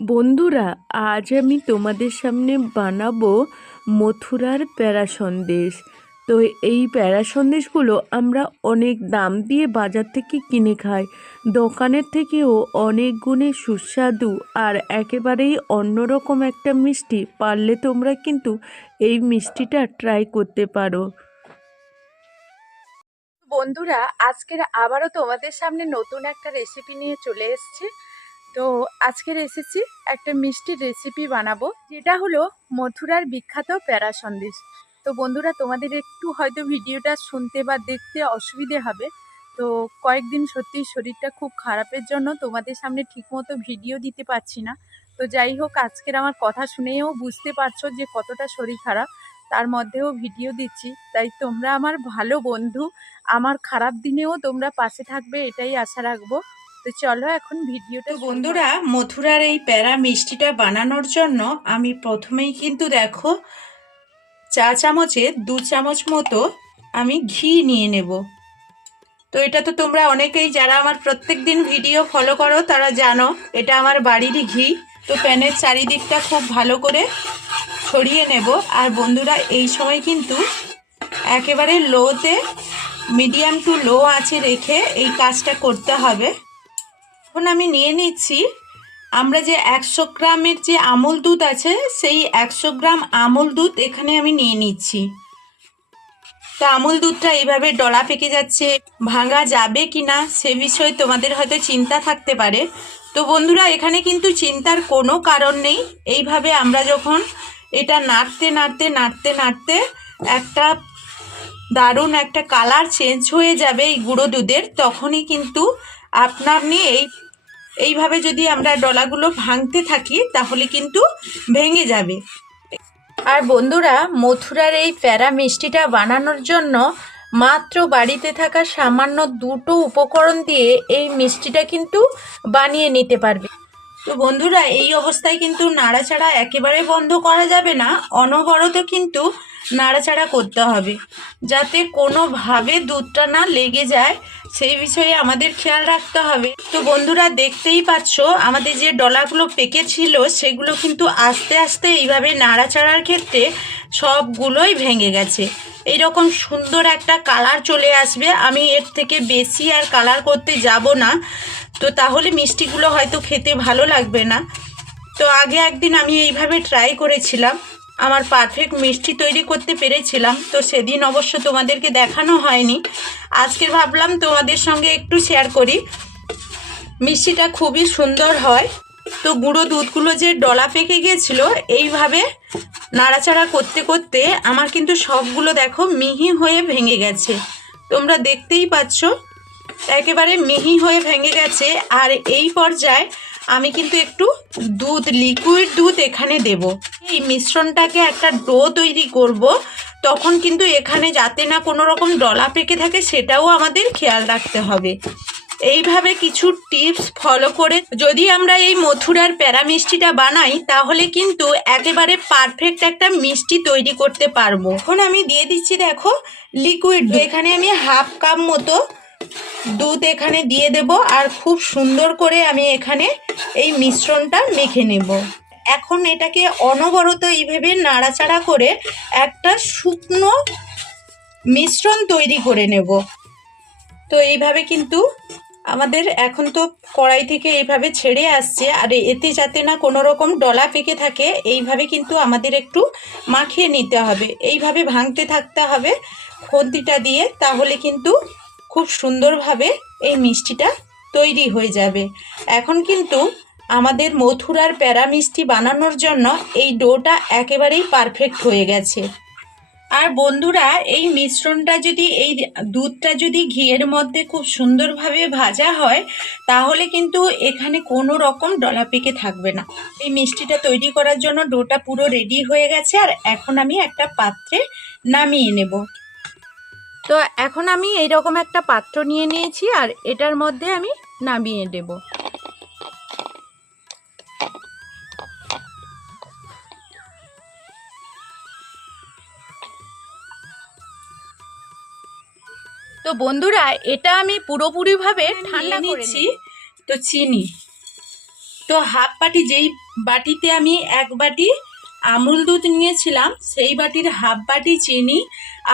বন্ধুরা, আজ আমি তোমাদের সামনে বানাবো মথুরার প্যারা সন্দেশ তো এই প্যারা সন্দেশগুলো আমরা অনেক দাম দিয়ে বাজার থেকে কিনে খাই। দোকানের থেকেও অনেক গুণে সুস্বাদু আর একেবারেই অন্যরকম একটা মিষ্টি, পারলে তোমরা কিন্তু এই মিষ্টিটা ট্রাই করতে পারো। বন্ধুরা, আজকের আবারও তোমাদের সামনে নতুন একটা রেসিপি নিয়ে চলে এসেছি। তো আজকের এসেছি একটা মিষ্টির রেসিপি বানাবো, যেটা হলো মথুরার বিখ্যাত প্যারা সন্দেশ। তো বন্ধুরা, তোমাদের একটু হয়তো ভিডিওটা শুনতে বা দেখতে অসুবিধে হবে। তো কয়েকদিন সত্যি শরীরটা খুব খারাপের জন্য তোমাদের সামনে ঠিকমতো ভিডিও দিতে পারছি না। তো যাই হোক, আজকের আমার কথা শুনেও বুঝতে পারছ যে কতটা শরীর খারাপ। তার মধ্যেও ভিডিও দিচ্ছি। তাই তোমরা আমার ভালো বন্ধু, আমার খারাপ দিনেও তোমরা পাশে থাকবে, এটাই আশা রাখব। তো চলো এখন ভিডিওটা বন্ধুরা মথুরার এই প্যারা মিষ্টিটা বানানোর জন্য আমি প্রথমেই কিন্তু দেখো চা চামচে দু চামচ মতো আমি ঘি নিয়ে নেব। তো এটা তো তোমরা অনেকেই যারা আমার প্রত্যেক দিন ভিডিও ফলো করো তারা জানো এটা আমার বাড়িরই ঘি। তো প্যানের চারিদিকটা খুব ভালো করে ছড়িয়ে নেব। আর বন্ধুরা এই সময় কিন্তু একেবারে লোতে মিডিয়াম টু লো আঁচে রেখে এই কাজটা করতে হবে। এখন আমি নিয়ে নিচ্ছি। আমরা যে একশো গ্রামের যে আমুল দুধ আছে, সেই একশো গ্রাম আমুল দুধ এখানে আমি নিয়ে নিচ্ছি। তো আমুল দুধটা এইভাবে ডলা পেকে যাচ্ছে, ভাঙা যাবে কি না সে বিষয়ে তোমাদের হয়তো চিন্তা থাকতে পারে। তো বন্ধুরা, এখানে কিন্তু চিন্তার কোনো কারণ নেই। এইভাবে আমরা যখন এটা নাড়তে নাড়তে নাড়তে নাড়তে একটা দারুণ একটা কালার চেঞ্জ হয়ে যাবে এই গুঁড়ো দুধের, তখনই কিন্তু আপনা আপনি এই, এইভাবে যদি আমরা ডলাগুলো ভাঙতে থাকি, তাহলে কিন্তু ভেঙে যাবে। আর বন্ধুরা, মথুরার এই প্যারা মিষ্টিটা বানানোর জন্য মাত্র বাড়িতে থাকা সামান্য দুটো উপকরণ দিয়ে এই মিষ্টিটা কিন্তু বানিয়ে নিতে পারবে। তো বন্ধুরা, এই অবস্থায় কিন্তু নাড়াচাড়া একেবারে বন্ধ করা যাবে না। অনবরত কিন্তু নাড়াচাড়া করতে হবে। যাতে কোনোভাবে দুধটা না লেগে যায়, সেই বিষয়ে আমাদের খেয়াল রাখতে হবে। তো বন্ধুরা, দেখতেই পাচ্ছ, আমাদের যে ডলাগুলো পেকে ছিল সেগুলো কিন্তু আস্তে আস্তে এইভাবে নাড়াচাড়ার ক্ষেত্রে সবগুলোই ভেঙে গেছে। এইরকম সুন্দর একটা কালার চলে আসবে। আমি এর থেকে বেশি আর কালার করতে যাব না। তো তাহলে মিষ্টিগুলো হয়তো খেতে ভালো লাগবে না। তো আগে একদিন আমি এইভাবে ট্রাই করেছিলাম। আমার পারফেক্ট মিষ্টি তৈরি করতে পেরেছিলাম। তো সেদিন অবশ্য তোমাদেরকে দেখানো হয়নি। আজকে ভাবলাম তোমাদের সঙ্গে একটু শেয়ার করি। মিষ্টিটা খুবই সুন্দর হয়। তো গুঁড়ো দুধগুলো যে ডলা পেকে গিয়েছিল এইভাবে নাড়াচাড়া করতে করতে আমার কিন্তু সবগুলো দেখো মিহি হয়ে ভেঙে গেছে। তোমরা দেখতেই পাচ্ছ, একেবারে মিহি হয়ে ভেঙে গেছে। আর এই পর্যায়ে আমি কিন্তু একটু দুধ লিকুইড দুধ এখানে দেব। এই মিশ্রণটাকে একটা ডো তৈরি করব, তখন কিন্তু এখানে যাতে না কোনো রকম ডলা পেকে থাকে, সেটাও আমাদের খেয়াল রাখতে হবে। এইভাবে কিছু টিপস ফলো করে যদি আমরা এই মথুরার প্যারা মিষ্টিটা বানাই, তাহলে কিন্তু একেবারে পারফেক্ট একটা মিষ্টি তৈরি করতে পারব। এখন আমি দিয়ে দিচ্ছি, দেখো লিকুইড এখানে আমি হাফ কাপ মতো দুধ এখানে দিয়ে দেব আর খুব সুন্দর করে আমি এখানে এই মিশ্রণটা মেখে নেব। এখন এটাকে অনবরত এইভাবে নাড়াচাড়া করে একটা শুকনো মিশ্রণ তৈরি করে নেব। তো এইভাবে কিন্তু আমাদের এখন তো কড়াই থেকে এইভাবে ছেড়ে আসছে আর এতে যাতে না কোনো রকম ডলা পেকে থাকে, এইভাবে কিন্তু আমাদের একটু মাখিয়ে নিতে হবে। এইভাবে ভাঙতে থাকতে হবে খন্তিটা দিয়ে, তাহলে কিন্তু খুব সুন্দরভাবে এই মিষ্টিটা তৈরি হয়ে যাবে। এখন কিন্তু আমাদের মথুরার প্যারা মিষ্টি বানানোর জন্য এই ডোটা একেবারেই পারফেক্ট হয়ে গেছে। আর বন্ধুরা, এই মিশ্রণটা যদি, এই দুধটা যদি ঘিয়ের মধ্যে খুব সুন্দরভাবে ভাজা হয়, তাহলে কিন্তু এখানে কোনো রকম ডলা পেকে থাকবে না। এই মিষ্টিটা তৈরি করার জন্য ডোটা পুরো রেডি হয়ে গেছে, আর এখন আমি একটা পাত্রে নামিয়ে নেব। তো এখন আমি এইরকম একটা পাত্র নিয়ে নিয়েছি আর এটার মধ্যে আমি নামিয়ে দেব। তো বন্ধুরা এটা আমি পুরোপুরিভাবে ঠান্ডা করে নিচ্ছি। নিচ্ছি তো চিনি। তো হাফ বাটি যেই বাটিতে আমি এক বাটি আমুল দুধ নিয়েছিলাম, সেই বাটির হাফ বাটি চিনি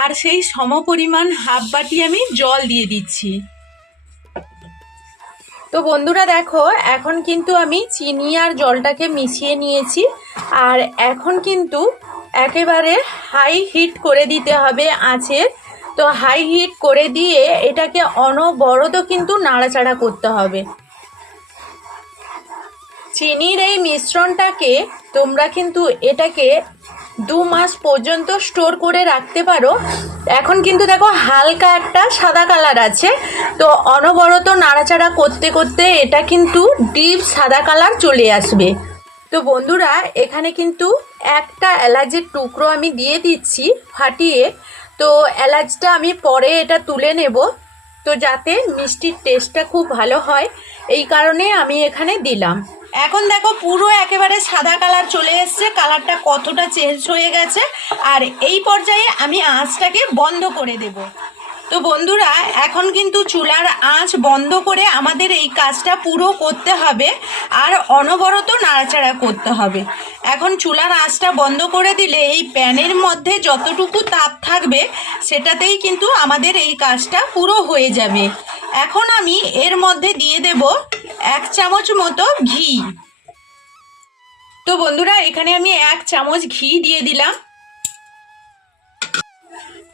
আর সেই সমপরিমাণ হাফ বাটি আমি জল দিয়ে দিচ্ছি। তো বন্ধুরা দেখো, এখন কিন্তু আমি চিনি আর জলটাকে মিশিয়ে নিয়েছি আর এখন কিন্তু একেবারে হাই হিট করে দিতে হবে আঁচের তো হাই হিট করে দিয়ে এটাকে অনবরত কিন্তু নাড়াচাড়া করতে হবে। চিনির এই মিশ্রণটাকে তোমরা কিন্তু এটাকে দু মাস পর্যন্ত স্টোর করে রাখতে পারো। এখন কিন্তু দেখো হালকা একটা সাদা কালার আছে। তো অনবরত নাড়াচাড়া করতে করতে এটা কিন্তু ডিপ সাদা কালার চলে আসবে। তো বন্ধুরা, এখানে কিন্তু একটা এলাচের টুকরো আমি দিয়ে দিচ্ছি ফাটিয়ে। তো এলাচটা আমি পরে এটা তুলে নেব, তো যাতে মিষ্টির টেস্টটা খুব ভালো হয়। এই কারণে আমি এখানে দিলাম। এখন দেখো পুরো একেবারে সাদা কালার চলে এসছে। কালারটা কতটা চেঞ্জ হয়ে গেছে। আর এই পর্যায়ে আমি আঁচটাকে বন্ধ করে দেব। তো বন্ধুরা, এখন কিন্তু চুলার আঁচ বন্ধ করে আমাদের এই কাজটা পুরো করতে হবে। আর অনবরত নাড়াচাড়া করতে হবে। এখন চুলার আঁচটা বন্ধ করে দিলে এই প্যানের মধ্যে যতটুকু তাপ থাকবে, সেটাতেই কিন্তু আমাদের এই কাজটা পুরো হয়ে যাবে। এখন আমি এর মধ্যে দিয়ে দেব এক চামচ মতো ঘি। তো বন্ধুরা, এখানে আমি এক চামচ ঘি দিয়ে দিলাম।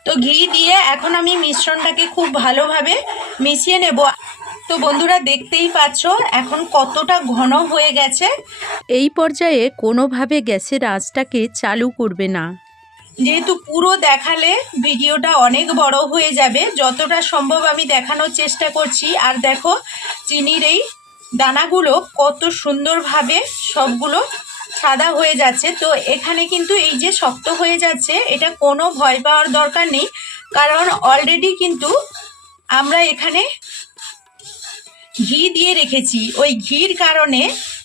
তো ঘি দিয়ে এখন আমি মিশ্রণটাকে খুব ভালোভাবে মিশিয়ে নেব। তো বন্ধুরা, দেখতেই পাচ্ছ এখন কতটা ঘন হয়ে গেছে। এই পর্যায়ে কোনোভাবে গ্যাসের আঁচটাকে চালু করবে না। যেহেতু পুরো দেখালে ভিডিওটা অনেক বড় হয়ে যাবে, যতটা সম্ভব আমি দেখানোর চেষ্টা করছি। আর দেখো, চিনির এই দানাগুলো কত সুন্দরভাবে সবগুলো সাদা হয়ে যাচ্ছে। তো এখানে কিন্তু এই যে শক্ত হয়ে যাচ্ছে, এটা কোনো ভয় পাওয়ার দরকার নেই। কারণ অলরেডি কিন্তু আমরা এখানে ঘি দিয়ে রেখেছি। ওই ঘির কারণে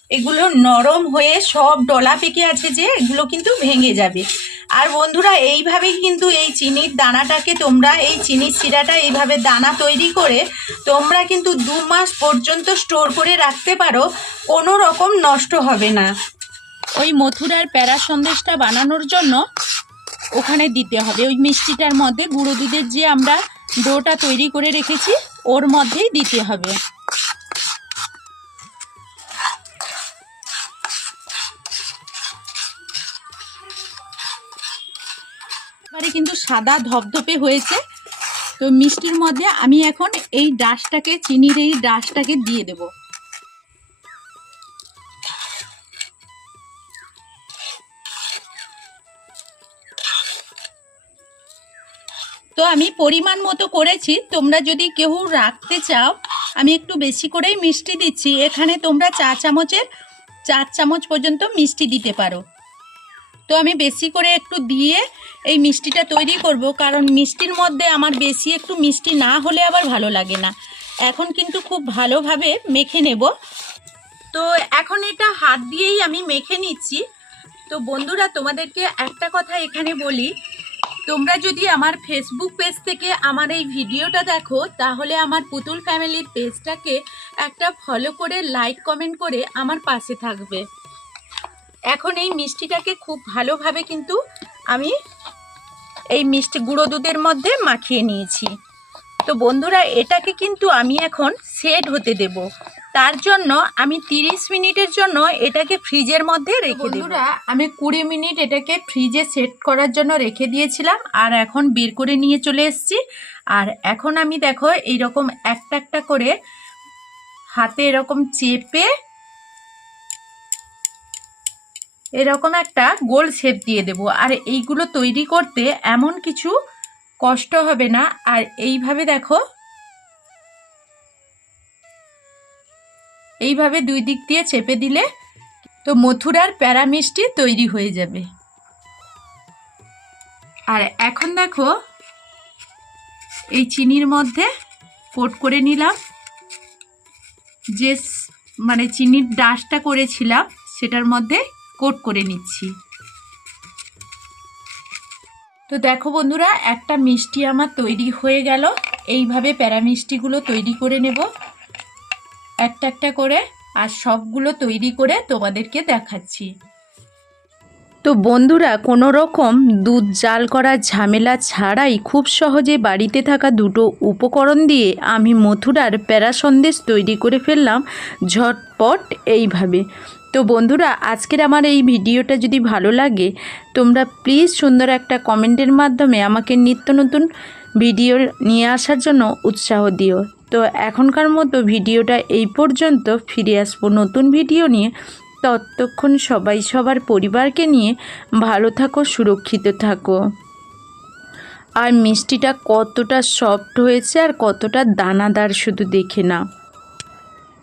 এগুলো নরম হয়ে সব ডলা পেকে আছে যে, এগুলো কিন্তু ভেঙে যাবে। আর বন্ধুরা, এইভাবেই কিন্তু এই চিনির দানাটাকে তোমরা, এই চিনির শিরাটা এইভাবে দানা তৈরি করে তোমরা কিন্তু দু মাস পর্যন্ত স্টোর করে রাখতে পারো, কোনো রকম নষ্ট হবে না। ওই মথুরার প্যারা সন্দেশটা বানানোর জন্য ওখানে দিতে হবে। ওই মিষ্টিটার মধ্যে গুঁড়ো দুধের যে আমরা ডোটা তৈরি করে রেখেছি, ওর মধ্যেই দিতে হবে। সাদা ধপধপে হয়েছে। তো মিষ্টির মধ্যে আমি এখন এই ডাসটাকে চিনির এই ডাসটাকে দিয়ে দেবো। তো আমি পরিমাণ মতো করেছি। তোমরা যদি কেউ রাখতে চাও, আমি একটু বেশি করেই মিষ্টি দিচ্ছি। এখানে তোমরা চা চামচের, চার চামচ পর্যন্ত মিষ্টি দিতে পারো। তো আমি বেশি করে একটু দিয়ে এই মিষ্টিটা তৈরি করব, কারণ মিষ্টির মধ্যে আমার বেশি একটু মিষ্টি না হলে আবার ভালো লাগে না। এখন কিন্তু খুব ভালোভাবে মেখে নেব। তো এখন এটা হাত দিয়েই আমি মেখে নিচ্ছি। তো বন্ধুরা, তোমাদেরকে একটা কথা এখানে বলি। তোমরা যদি আমার ফেসবুক পেজ থেকে আমার এই ভিডিওটা দেখো, তাহলে আমার পুতুল ফ্যামিলির পেজটাকে একটা ফলো করে লাইক কমেন্ট করে আমার পাশে থাকবে। এখন এই মিষ্টিটাকে খুব ভালোভাবে কিন্তু আমি এই মিষ্টি গুঁড়ো দুধের মধ্যে মাখিয়ে নিয়েছি। তো বন্ধুরা, এটাকে কিন্তু আমি এখন সেট হতে দেব। তার জন্য আমি তিরিশ মিনিটের জন্য এটাকে ফ্রিজের মধ্যে রেখে দেব। আমি কুড়ি মিনিট এটাকে ফ্রিজে সেট করার জন্য রেখে দিয়েছিলাম আর এখন বের করে নিয়ে চলে এসেছি। আর এখন আমি দেখো, এইরকম একটা একটা করে হাতে এরকম চেপে এরকম একটা গোল শেপ দিয়ে দেব। আর এইগুলো তৈরি করতে এমন কিছু কষ্ট হবে না। আর এইভাবে দেখো, এইভাবে দুই দিক দিয়ে চেপে দিলে তো মথুরার প্যারা মিষ্টি তৈরি হয়ে যাবে। আর এখন দেখো, এই চিনির মধ্যে কোট করে নিলাম। যে মানে চিনির ডাসটা করেছিলাম, সেটার মধ্যে কোট করে নিচ্ছি। তো দেখো বন্ধুরা, একটা মিষ্টি আমার তৈরি হয়ে গেল। এইভাবে প্যারা মিষ্টিগুলো তৈরি করে নেব। একটা একটা করে আর সবগুলো তৈরি করে তোমাদেরকে দেখাচ্ছি। তো বন্ধুরা কোনো রকম দুধ জাল করা ঝামেলা ছাড়াই খুব সহজে বাড়িতে থাকা দুটো উপকরণ দিয়ে আমি মথুরার প্যারা সন্দেশ তৈরি করে ফেললাম ঝটপট এইভাবে। তো বন্ধুরা, আজকের আমার এই ভিডিওটা যদি ভালো লাগে, তোমরা প্লিজ সুন্দর একটা কমেন্টের মাধ্যমে আমাকে নিত্য নতুন ভিডিও নিয়ে আসার জন্য উৎসাহ দিও। তো এখনকার মতো ভিডিওটা এই পর্যন্ত, ফিরে আসব নতুন ভিডিও নিয়ে। ততক্ষণ সবাই সবার পরিবারকে নিয়ে ভালো থাকো, সুরক্ষিত থাকো। আর মিষ্টিটা কতটা সফট হয়েছে আর কতটা দানাদার শুধু দেখে নাও।